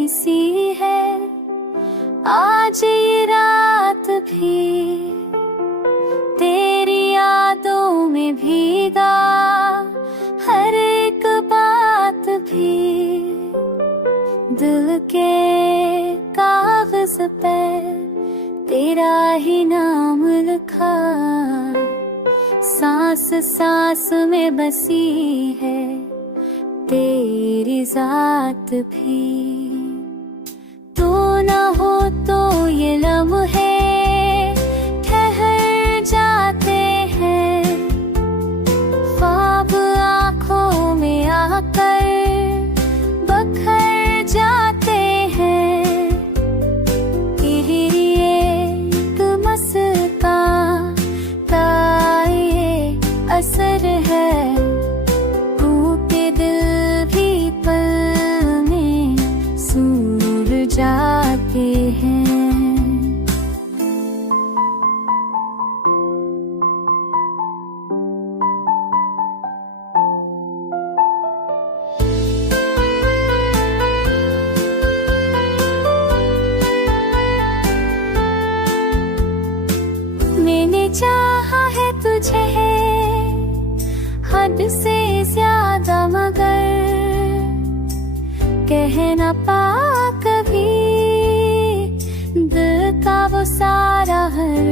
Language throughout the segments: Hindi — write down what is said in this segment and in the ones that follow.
नई सी है। आज ये रात भी तेरी यादों में भीगा, हर एक बात भी दिल के कागज पे तेरा ही नाम लिखा। सांस सांस में बसी है तेरी जात भी। तू ना हो तो ये लम्हे ठहर जाते हैं, ख्वाब आँखों में आकर बखर जाते हैं। एक मुस्कान का ये असर है, टूटे दिल भी पल में सूर जाते हैं। मैंने चाहा है तुझे हद से ज्यादा, मगर कह न पा कभी दिल का वो सारा हर।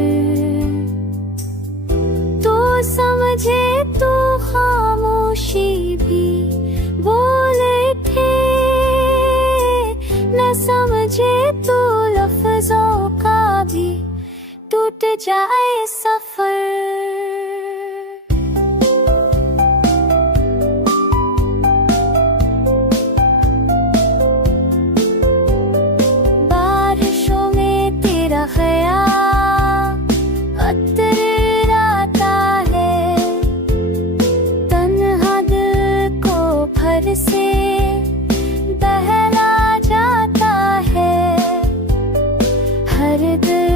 तू समझे तो खामोशी भी बोले थे, न समझे तो लफ्जों का भी टूट जाए सफर। बारिशों में तेरा ख्याल अतर आता है, तन्हा दिल को भर से बहला जाता है। हर दिल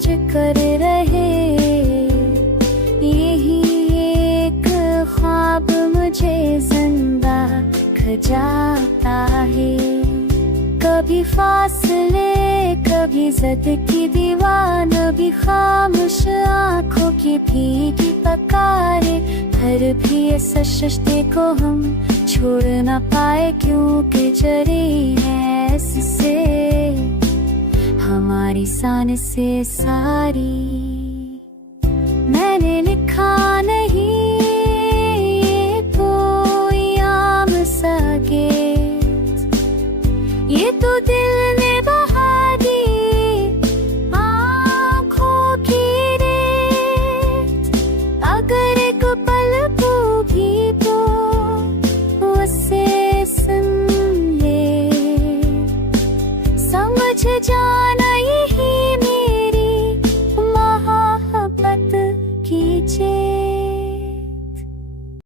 जिक्र रहे, यही एक ख्वाब मुझे जिंदा खजाता है। कभी फासले, कभी ज़द की दीवार, कभी खामोश आँखों की भीगी पकारे। फिर भी इस रिश्ते को हम छोड़ न पाए, क्योंकि जरी है इससे हमारी सान से सारी।